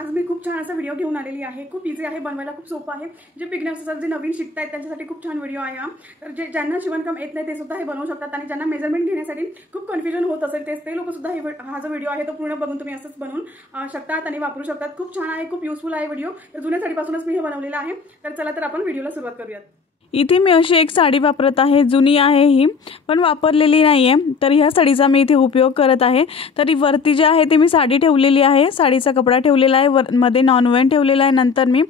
आज मी खूप छान असा व्हिडिओ घेऊन आलेली आहे। खूप इझी आहे बनवायला, खूप सोपा आहे। जे बिगिनर्स असतात, जे नवीन शिकतायत त्यांच्यासाठी खूप छान व्हिडिओ आहे हा। तर ज्यांना शिवणकाम येत नाही ते सुद्धा हे बनवू शकतात आणि ज्यांना मेजरमेंट घेण्यासाठी खूप कन्फ्युजन होत असेल ते लोक सुद्धा हा जो व्हिडिओ आहे तो पूर्ण बघून तुम्ही असंच बनवून शकतात आणि वापरू शकतात। खूप छान आहे, खूप युजफुल आहे व्हिडिओ। तर जुन्या साडीपासूनच मी हे बनवलेला आहे। तर चला तर आपण व्हिडिओला सुरुवात करूयात। इथे मी अशी एक साडी वापरत आहे, जुनी आहे ही पण वापरलेली नाहीये। तर ह्या साडीचा मी इथे उपयोग करत आहे। तरी वरती जे आहे ते मी साडी ठेवलेली आहे, साडीचा कपडा ठेवलेला आहे, मध्ये नॉनवेन ठेवलेला आहे। नंतर मी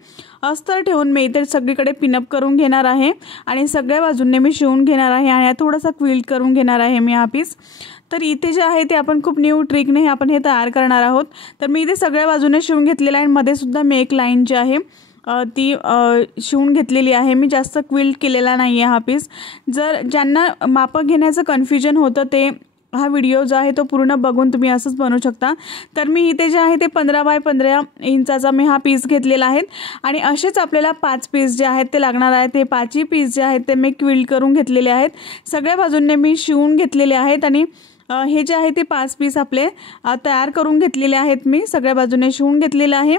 अस्तर ठेवून मी इथे सगळीकडे पिनअप करून घेणार आहे आणि सगळ्या बाजूंनी मी शिवून घेणार आहे आणि थोडासा क्विल्ट करून घेणार आहे मी हा पीस। तर इथे जे आहे ते आपण खूप न्यू ट्रिकने आपण हे तयार करणार आहोत। तर मी इथे सगळ्या बाजूने शिवून घेतलेला आहे, मध्ये सुद्धा मी एक लाईन जी आहे ती शिवून घेतलेली आहे। मी जास्त क्विल्ट केलेला नाही आहे हा पीस। जर ज्यांना माप घेण्याचं कन्फ्युजन होतं ते हा व्हिडिओ जो आहे तो पूर्ण बघून तुम्ही असंच बनवू शकता। तर मी इथे जे आहे ते 15 बाय 15 इंचाचा मी हा पीस घेतलेला आहे आणि असेच आपल्याला 5 पीस जे आहेत ते लागणार आहेत। ते 5ही पीस जे आहेत ते मी क्विल्ट करून घेतलेले आहेत, सगळ्या बाजूंनी मी शिवून घेतलेले आहेत आणि हे जे आहे ते 5 पीस आपले तयार करून घेतलेले आहेत। मी सगळ्या बाजूने शिवून घेतलेलं आहे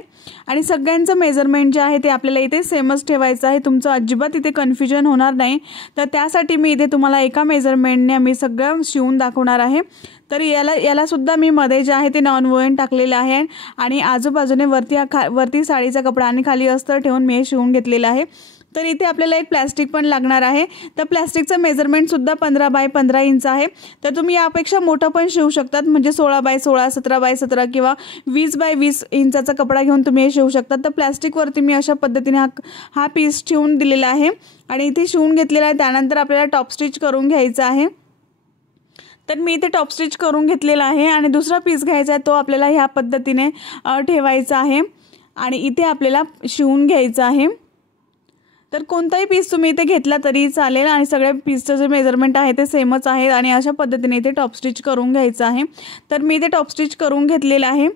आणि सगळ्यांचं मेजरमेंट जे आहे ते आपल्याला इथे सेमच ठेवायचं आहे, तुमचं अजिबात इथे कन्फ्युजन होणार नाही। तर त्यासाठी मी इथे तुम्हाला एका मेजरमेंटने मी सगळं शिवून दाखवणार आहे। तर याला सुद्धा मी मध्ये जे आहे ते नॉन वोवन टाकलेलं आहे आणि आजूबाजूने वरती साडीचा कपडा आणि खाली अस्तर ठेवून मी हे शिवून घेतलेलं आहे। तर इथे आपल्याला एक प्लास्टिक पण लागणार आहे। तर प्लास्टिकचं मेजरमेंट सुद्धा 15 बाय 15 इंच आहे। तर तुम्ही यापेक्षा मोठं पण शिवू शकतात, म्हणजे 16 बाय 16, 17 बाय 17 किंवा 20 बाय 20 इंचाचा कपडा घेऊन तुम्ही हे शिवू शकता। तर प्लास्टिकवरती मी अशा पद्धतीने हा पीस ठेवून दिलेला आहे आणि इथे शिवून घेतलेला आहे। त्यानंतर आपल्याला टॉप स्टिच करून घ्यायचं आहे। तर मी इथे टॉप स्टिच करून घेतलेला आहे आणि दुसरा पीस घ्यायचा आहे, तो आपल्याला ह्या पद्धतीने ठेवायचा आहे आणि इथे आपल्याला शिवून घ्यायचं आहे। तर कोणताही पीस तुम्ही इथे घेतला तरी चालेल आणि सगळ्या पीसचं जे मेजरमेंट आहे ते सेमच आहे आणि अशा पद्धतीने इथे टॉप स्टिच करून घ्यायचं आहे। तर मी इथे टॉप स्टिच करून घेतलेला आहे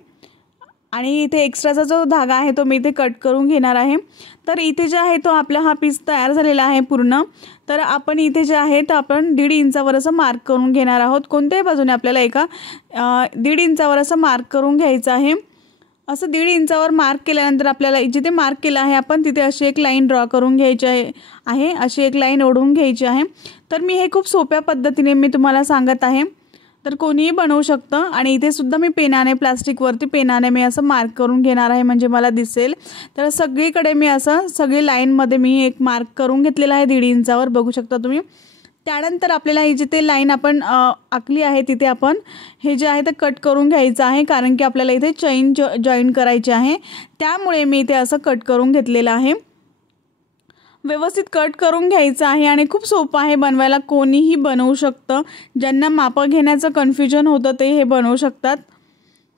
आणि इथे एक्स्ट्राचा जो धागा आहे तो मी इथे कट करून घेणार आहे। तर इथे जे आहे तो आपला हा पीस तयार झालेला आहे पूर्ण। तर आपण इथे जे आहे तर आपण 1.5 इंचावर असं मार्क करून घेणार आहोत। कोणत्याही बाजूने आपल्याला एका 1.5 इंचावर असं मार्क करून घ्यायचं आहे। असं 1.5 इंचावर मार्क केल्यानंतर आपल्याला जिथे मार्क केलं आहे आपण तिथे अशी एक लाईन ड्रॉ करून घ्यायची आहे, अशी एक लाईन ओढून घ्यायची आहे। तर मी हे खूप सोप्या पद्धतीने मी तुम्हाला सांगत आहे, तर कोणीही बनवू शकतं। आणि इथे सुद्धा मी पेनाने, प्लास्टिकवरती पेनाने मी असं मार्क करून घेणार आहे, म्हणजे मला दिसेल। तर सगळीकडे मी असं सगळी लाईनमध्ये मी एक मार्क करून घेतलेला आहे 1.5 इंचावर, बघू शकता तुम्ही। त्यानंतर आपल्याला ही जिथे लाईन आपण आखली आहे तिथे आपण हे जे आहे ते कट करून घ्यायचं आहे, कारण की आपल्याला इथे चेन जॉईन करायची आहे, त्यामुळे मी इथे असं कट करून घेतलेलं आहे। व्यवस्थित कट करून घ्यायचं आहे आणि खूप सोपं आहे बनवायला, कोणीही बनवू शकतं। ज्यांना माप घेण्याचं कन्फ्युजन होतं ते हे बनवू शकतात।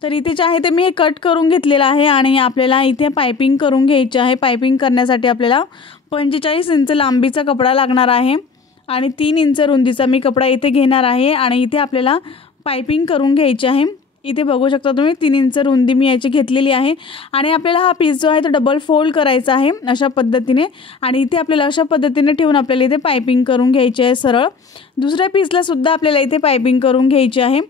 तर इथे जे आहे ते मी हे कट करून घेतलेलं आहे आणि आपल्याला इथे पायपिंग करून घ्यायची आहे। पायपिंग करण्यासाठी आपल्याला 45 इंच लांबीचा कपडा लागणार आहे आणि 3 इंच रुंदीचा मी कपडा इथे घेणार आहे आणि इथे आपल्याला पायपिंग करून घ्यायची आहे। इथे बघू शकता तुम्ही 3 इंच रुंदी मी याची घेतलेली आहे आणि आपल्याला हा पीस जो आहे तो डबल फोल्ड करायचा आहे अशा पद्धतीने आणि इथे आपल्याला अशा पद्धतीने ठेवून आपल्याला इथे पायपिंग करून घ्यायची आहे सरळ। दुसऱ्या पीसला सुद्धा आपल्याला इथे पायपिंग करून घ्यायची आहे,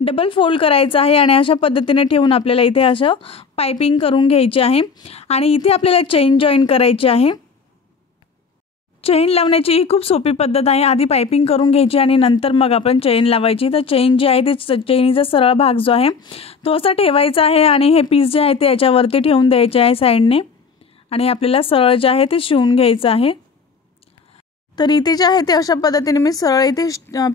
डबल फोल्ड करायचं आहे आणि अशा पद्धतीने ठेवून आपल्याला इथे असं पायपिंग करून घ्यायची आहे आणि इथे आपल्याला चेन जॉईन करायची आहे। चेन लावण्याची ही खूप सोपी पद्धत आहे। आधी पायपिंग करून घ्यायची आणि नंतर मग आपण चेन लावायची। तर चेन जी आहे ते चेनीचा सरळ भाग जो आहे तो असा ठेवायचा आहे आणि हे पीस जे आहे ते याच्यावरती ठेवून द्यायचे आहे साईडने आणि आपल्याला सरळ जे आहे ते शिवून घ्यायचं आहे। तर इथे जे आहे ते अशा पद्धतीने मी सरळ इथे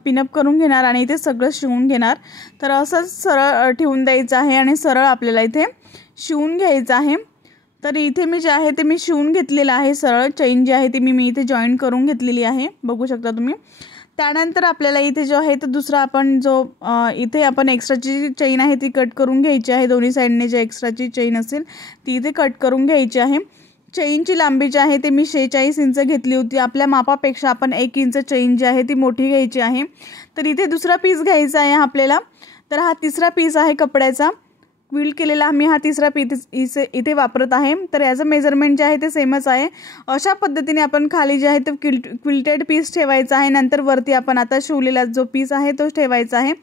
पिनअप करून घेणार आणि इथे सगळं शिवून घेणार। तर असंच सरळ ठेवून द्यायचं आहे आणि सरळ आपल्याला इथे शिवून घ्यायचं आहे। तर इथे मी जे आहे ते मी शिवून घेतलेलं आहे, सरळ चेन जी आहे ती मी इथे जॉईन करून घेतलेली आहे, बघू शकता तुम्ही। त्यानंतर आपल्याला इथे जो आहे तो दुसरा आपण जो इथे आपण एक्स्ट्राची चेन आहे ती कट करून घ्यायची आहे। दोन्ही साईडने जे एक्स्ट्राची चेन असेल ती इथे कट करून घ्यायची आहे। चेनची लांबी जी आहे ते मी 46 इंच घेतली होती। आपल्या मापापेक्षा आपण 1 इंच चेन जी आहे ती मोठी घ्यायची आहे। तर इथे दुसरा पीस घ्यायचा आहे आपल्याला। तर हा तिसरा पीस आहे कपड्याचा, क्विल्ट केलेला मी हा तिसरा पीस इथे वापरत आहे। तर याचं मेजरमेंट जे आहे ते सेमच आहे। अशा पद्धतीने आपण खाली जे आहे ते क्विल्टेड पीस ठेवायचा आहे, नंतर वरती आपण आता शिवलेला जो पीस आहे तो ठेवायचा आहे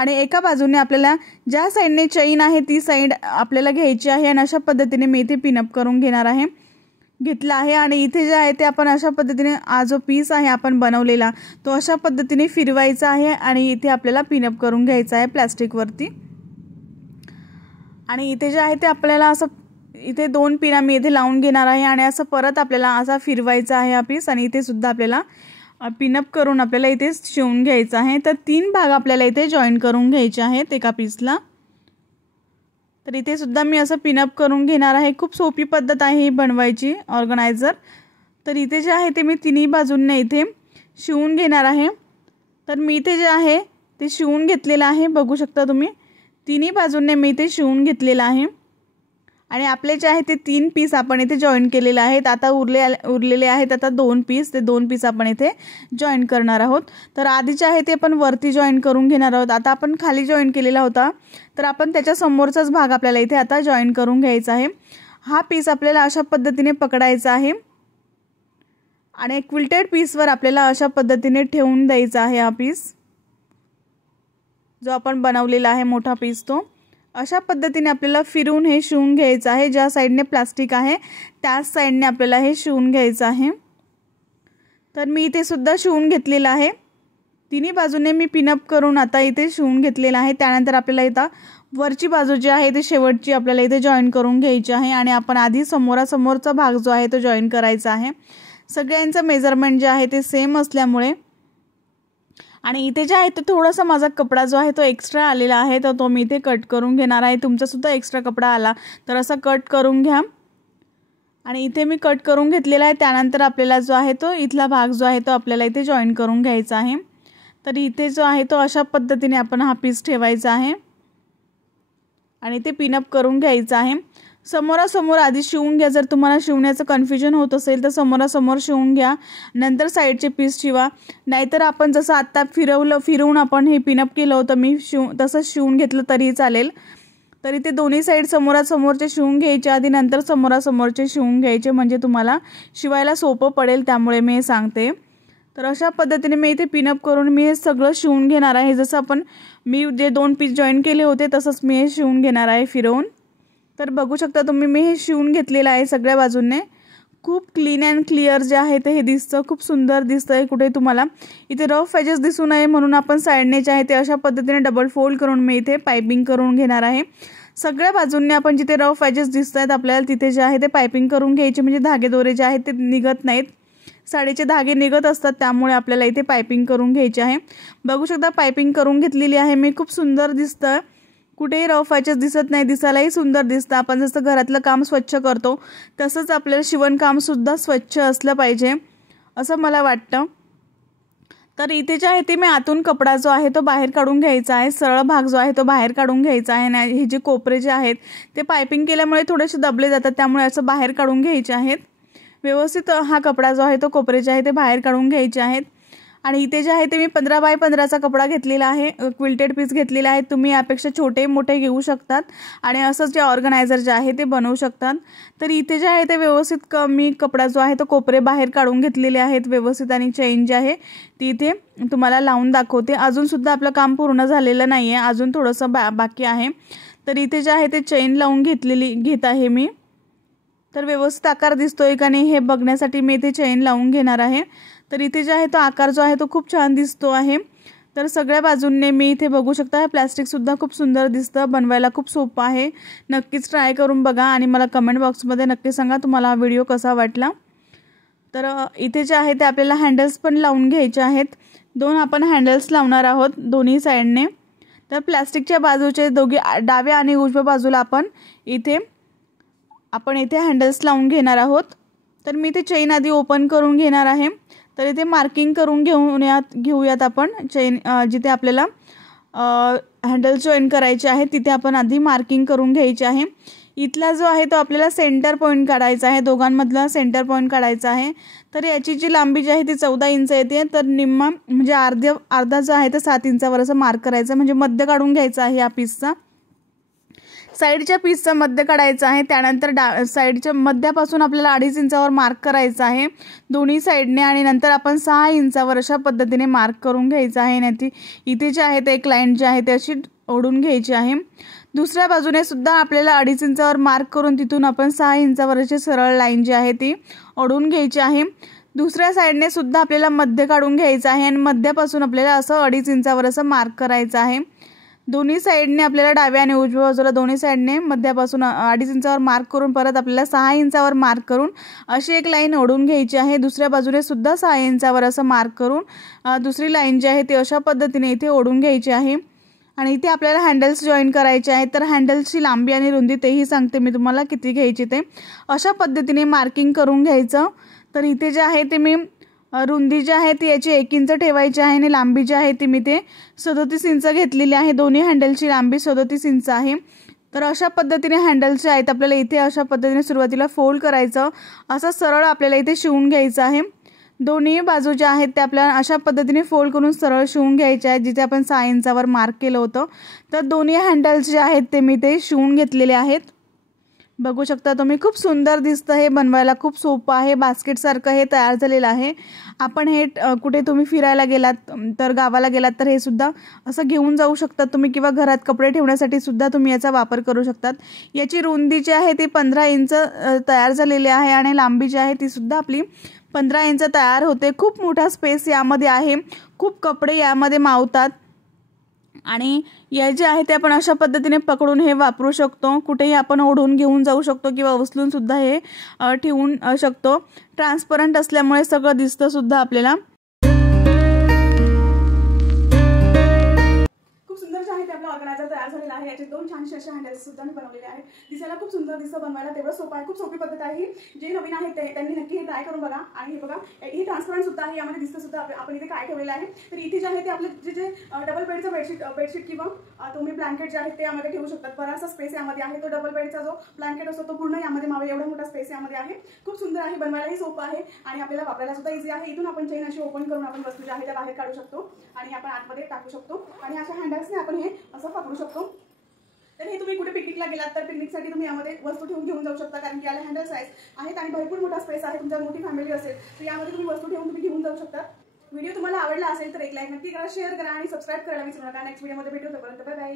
आणि एका बाजूने आपल्याला ज्या साईडने चेन आहे ती साईड आपल्याला घ्यायची आहे आणि अशा पद्धतीने मी इथे पिनअप करून घेतला आहे। आणि इथे जे आहे ते आपण अशा पद्धतीने हा जो पीस आहे आपण बनवलेला तो अशा पद्धतीने फिरवायचा आहे आणि इथे आपल्याला पिनअप करून घ्यायचा आहे प्लास्टिकवरती। आणि इथे जे आहे ते आपल्याला असं इथे 2 पिना मी इथे लावून घेणार आहे आणि असं परत आपल्याला असा फिरवायचा आहे हा पीस आणि इथे सुद्धा आपल्याला पिनअप करून आपल्याला इथे शिवून घ्यायचं आहे। तर 3 भाग आपल्याला इथे जॉईन करून घ्यायचे आहेत एका पीसला। तर इथे सुद्धा मी असं पिनअप करून घेणार आहे। खूप सोपी पद्धत आहे ही बनवायची ऑर्गनायझर। तर इथे जे आहे ते मी तिन्ही बाजूंनी इथे शिवून घेणार आहे। तर मी इथे जे आहे ते शिवून घेतलेलं आहे, बघू शकता तुम्ही तिन्ही बाजूंनी मी इथे शिवून घेतलेलं आहे। आणि आपले जे आहे ते 3 पीस आपण इथे जॉईन केलेले आहेत। आता उरलेले आहेत आता 2 पीस, ते 2 पीस आपण इथे जॉईन करणार आहोत। तर आधीचे आहे ते आपण वरती जॉईन करून घेणार आहोत। आता आपण खाली जॉईन केलेला होता तर आपण त्याच्या समोरचाच भाग आपल्याला इथे आता जॉईन करून घ्यायचा आहे। हा पीस आपल्याला अशा पद्धतीने पकडायचा आहे आणि क्विल्टेड पीसवर आपल्याला अशा पद्धतीने ठेवून द्यायचा आहे। हा पीस जो आपण बनवलेला आहे मोठा पीस तो अशा पद्धतीने आपल्याला फिरून हे शिवून घ्यायचं आहे। ज्या साईडने प्लास्टिक आहे त्याच साईडने आपल्याला हे शिवून घ्यायचं आहे। तर मी इथे सुद्धा शिवून घेतलेलं आहे, तिन्ही बाजूने मी पिनअप करून आता इथे शिवून घेतलेलं आहे। त्यानंतर आपल्याला इथं वरची बाजू जी आहे ते शेवटची आपल्याला इथे जॉईन करून घ्यायची आहे आणि आपण आधी समोरासमोरचा भाग जो आहे तो जॉईन करायचा आहे। सगळ्यांचं मेजरमेंट जे आहे ते सेम असल्यामुळे आणि इथे जे आहे ते थोडासा माझा कपडा जो आहे तो एक्स्ट्रा आलेला आहे तर तो मी इथे कट करून घेणार आहे। तुमचा सुद्धा एक्स्ट्रा कपडा आला तर असा कट करून घ्या आणि इथे मी कट करून घेतलेला आहे। त्यानंतर आपल्याला जो आहे तो इथला भाग जो आहे तो आपल्याला इथे जॉईन करून घ्यायचा आहे। तर इथे जो आहे तो अशा पद्धतीने आपण हा पीस ठेवायचा आहे आणि ते पिनअप करून घ्यायचं आहे। समोरासमोर आधी शिवून घ्या, जर तुम्हाला शिवण्याचं कन्फ्युजन होत असेल तर समोरासमोर शिवून घ्या, नंतर साईडचे पीस शिवा। नाहीतर आपण जसं आत्ता फिरवून आपण हे पिनअप केलं होतं मी तसंच शिवून घेतलं तरीही चालेल। तरी ते दोन्ही साईड समोरासमोरचे शिवून घ्यायचे आधी, नंतर समोरासमोरचे शिवून घ्यायचे म्हणजे तुम्हाला शिवायला सोपं पडेल, त्यामुळे मी हे सांगते। तर अशा पद्धतीने मी इथे पिनअप करून मी हे सगळं शिवून घेणार आहे। जसं मी जे 2 पीस जॉईन केले होते तसंच मी हे शिवून घेणार आहे फिरवून। तर बघू शकता तुम्ही मी हे शिवून घेतलेलं आहे सगळ्या बाजूंनी। खूप क्लीन अँड क्लिअर जे आहे ते हे दिसतं, खूप सुंदर दिसतंय। कुठे तुम्हाला इथे रफ एजेस दिसू नये म्हणून आपण साईडने जे आहे ते अशा पद्धतीने डबल फोल्ड करून मी इथे पायपिंग करून घेणार आहे। सगळ्या बाजूंनी आपण जिथे रफ एजेस दिसत आहेत आपल्याला तिथे जे आहे ते पायपिंग करून घ्यायचे म्हणजे धागे दोरे जे आहेत ते निघत नाहीत। साडीचे धागे निघत असतात त्यामुळे आपल्याला इथे पायपिंग करून घ्यायची आहे। बघू शकता पायपिंग करून घेतलेली आहे मी, खूप सुंदर दिसतं, कुठेही रफ एजेस दिसत नाही, दिसायलाही सुंदर दिसतं। आपण जसं घरातलं काम स्वच्छ करतो तसंच आपल्याला शिवणकाम सुद्धा स्वच्छ असलं पाहिजे असं मला वाटतं। तर इथे जे आहे ते मी आतून कपडा जो आहे तो बाहेर काढून घ्यायचा आहे, सरळ भाग जो आहे तो बाहेर काढून घ्यायचा आहे आणि हे जे कोपरे जे आहेत ते पायपिंग केल्यामुळे थोडेसे दबले जातात त्यामुळे असं बाहेर काढून घ्यायचे आहेत। व्यवस्थित हा कपडा जो आहे तो कोपरे जे आहे ते बाहेर काढून घ्यायचे आहेत। आणि इथे जे आहे ते मी 15 बाय 15चा कपडा घेतलेला आहे, क्विल्टेड पीस घेतलेला आहे। तुम्ही यापेक्षा छोटे मोठे घेऊ शकतात आणि असंच जे ऑर्गनायझर जे आहे ते बनवू शकतात। तर इथे जे आहे ते व्यवस्थित मी कपडा जो आहे तो कोपरे बाहेर काढून घेतलेले आहेत व्यवस्थित आणि चेन जी आहे ती इथे तुम्हाला लावून दाखवते। अजूनसुद्धा आपलं काम पूर्ण झालेलं नाही आहे, अजून थोडंसं बाकी आहे। तर इथे जे आहे ते चेन लावून घेत आहे मी। तर व्यवस्थित आकार दिसतोय का नाही हे बघण्यासाठी मी इथे चेन लावून घेणार आहे। तर इथे जे आहे तो आकार जो आहे तो खूप छान दिसतो आहे। तर सगळ्या बाजूंनी मी इथे बघू शकता, प्लास्टिक सुद्धा खूप सुंदर दिसतं, बनवायला खूप सोपं आहे। नक्कीच ट्राय करून बघा आणि मला कमेंट बॉक्समध्ये नक्की सांगा तुम्हाला हा व्हिडिओ कसा वाटला। तर इथे जे आहे ते आपल्याला हँडल्स पण लावून घ्यायचे आहेत, 2 आपण हँडल्स लावणार आहोत दोन्ही साईडने। तर प्लास्टिकच्या बाजूचे डाव्या आणि उजव्या बाजूला आपण इथे हँडल्स लावून घेणार आहोत। तर मी इथे चेन आधी ओपन करून घेणार आहे। तर इथे मार्किंग करून घेऊयात आपण चेन, जिथे आपल्याला हँडल जॉईन करायचे आहे तिथे आपण आधी मार्किंग करून घ्यायचे आहे। इथला जो आहे तो आपल्याला सेंटर पॉईंट काढायचा आहे, दोघांमधला सेंटर पॉईंट काढायचा आहे। तर याची जी लांबी जी आहे ती 14 इंच येते, तर निम्मा म्हणजे अर्धा जो आहे तो 7 इंचावर असं मार्क करायचं, म्हणजे मध्य काढून घ्यायचा आहे या पीसचा। साईडच्या पीसचं मध्य काढायचं आहे. त्यानंतर साईडच्या मध्यापासून आपल्याला 2.5 इंचावर मार्क करायचं आहे दोन्ही साईडने आणि नंतर आपण 6 इंचावर अशा पद्धतीने मार्क करून घ्यायचं आहे. आणि इथे जे आहे ते एक लाईन जी आहे ती अशी ओढून घ्यायची आहे. दुसऱ्या बाजूने सुद्धा आपल्याला 2.5 इंचावर मार्क करून तिथून आपण 6 इंचावर अशी सरळ लाईन जी आहे ती ओढून घ्यायची आहे. दुसऱ्या साईडने सुद्धा आपल्याला मध्य काढून घ्यायचं आहे आणि मध्यापासून आपल्याला असं 2.5 इंचावर असं मार्क करायचं आहे. दोन्ही साईडने आपल्याला डाव्या आणि उजव्या बाजूला दोन्ही साईडने मध्यापासून 2.5 इंचावर मार्क करून परत आपल्याला 6 इंचावर मार्क करून अशी एक लाईन ओढून घ्यायची आहे. दुसऱ्या बाजूने सुद्धा 6 इंचावर असं मार्क करून दुसरी लाईन जी आहे ती अशा पद्धतीने इथे ओढून घ्यायची आहे. आणि इथे आपल्याला हँडल्स जॉईन करायचे आहेत. तर हँडल्सची लांबी आणि रुंदी तेही सांगते मी तुम्हाला किती घ्यायची ते. अशा पद्धतीने मार्किंग करून घ्यायचं. तर इथे जे आहे ते मी रुंदी जी आहे ती याची 1 इंच ठेवायची आहे आणि लांबी जी आहे ती मी ते 37 इंच घेतलेली आहे. दोन्ही हँडलची लांबी 37 इंच आहे. तर अशा पद्धतीने हँडल्स जे आहेत आपल्याला इथे अशा पद्धतीने सुरुवातीला फोल्ड करायचं. असं सरळ आपल्याला इथे शिवून घ्यायचं आहे. दोन्ही बाजू ज्या आहेत त्या आपल्याला अशा पद्धतीने फोल्ड करून सरळ शिवून घ्यायच्या आहेत जिथे आपण 6 इंचावर मार्क केलं होतं. तर दोन्ही हँडल्स जे आहेत ते मी ते शिवून घेतलेले आहेत. बघू शकता तुम्ही, खूप सुंदर दिसतं. हे बनवायला खूप सोपं आहे. बास्केटसारखं हे तयार झालेलं आहे. आपण हे कुठे तुम्ही फिरायला गेलात तर गावाला गेलात तर हे सुद्धा असं घेऊन जाऊ शकतात तुम्ही किंवा घरात कपडे ठेवण्यासाठी सुद्धा तुम्ही याचा वापर करू शकतात. याची रुंदी जी आहे ती 15 इंच तयार झालेली आहे आणि लांबी जी आहे ती सुद्धा आपली 15 इंच तयार होते. खूप मोठा स्पेस यामध्ये आहे. खूप कपडे यामध्ये मावतात. आणि या जे आहे ते आपण अशा पद्धतीने पकडून हे वापरू शकतो. कुठेही आपण ओढून घेऊन जाऊ शकतो किंवा उचलून सुद्धा हे ठेवून शकतो. ट्रान्सपरंट असल्यामुळे सगळं दिसतं सुद्धा आपल्याला. सुंदर जे आहे ते आपलं ऑर्गनायझर तयार झालेलं आहे. याचे 2 छानसे असे हँडल्स सुद्धा मी बनवलेले आहेत. दिसायला खूप सुंदर दिसतं, बनवायला तेवढं सोपं आहे. खूप सोपी पद्धत आहे. जे नवीन आहेत त्यांनी नक्की हे ट्राय करून बघा. आणि हे बघा, हे ट्रान्सपरंट सुद्धा आहे. यामध्ये दिसतं सुद्धा आपण इथे काय ठेवलेलं आहे. तर इथे जे आहे ते आपले जे डबल बेडचं बेडशीट किंवा तुम्ही ब्लँकेट जे आहेत ते यामध्ये ठेवू शकतात. बराचसा स्पेस यामध्ये आहे. तो डबल बेडचा जो ब्लँकेट असतो तो पूर्ण यामध्ये मावेल एवढा मोठा स्पेस यामध्ये आहे. खूप सुंदर आहे, बनवायलाही सोपं आहे आणि आपल्याला वापरायला सुद्धा इझी आहे. इथून आपण चेन अशी ओपन करून आपण वस्तू ज्या आहे त्या बाहेर काढू शकतो आणि आपण आतमध्ये टाकू शकतो आणि अशा हँडल्सने आपण हे असं पकडू शकतो. तर हे तुम्ही कुठे पिकनिकला गेलात तर पिकनिकसाठी तुम्ही यामध्ये वस्तू ठेवून घेऊन जाऊ शकता, कारण की याला हँडल साईज आहेत आणि भरपूर मोठा स्पेस आहे. तुमच्या मोठी फॅमिली असेल तर यामध्ये तुम्ही वस्तू ठेवून तुम्ही घेऊन जाऊ शकता. व्हिडिओ तुम्हाला आवडला असेल तर एक लाईक नक्की करा, शेअर करा आणि सबस्क्राईब करायला विसरू नका. नेक्स्ट व्हिडिओमध्ये भेटू. तोपर्यंत बाय बाय.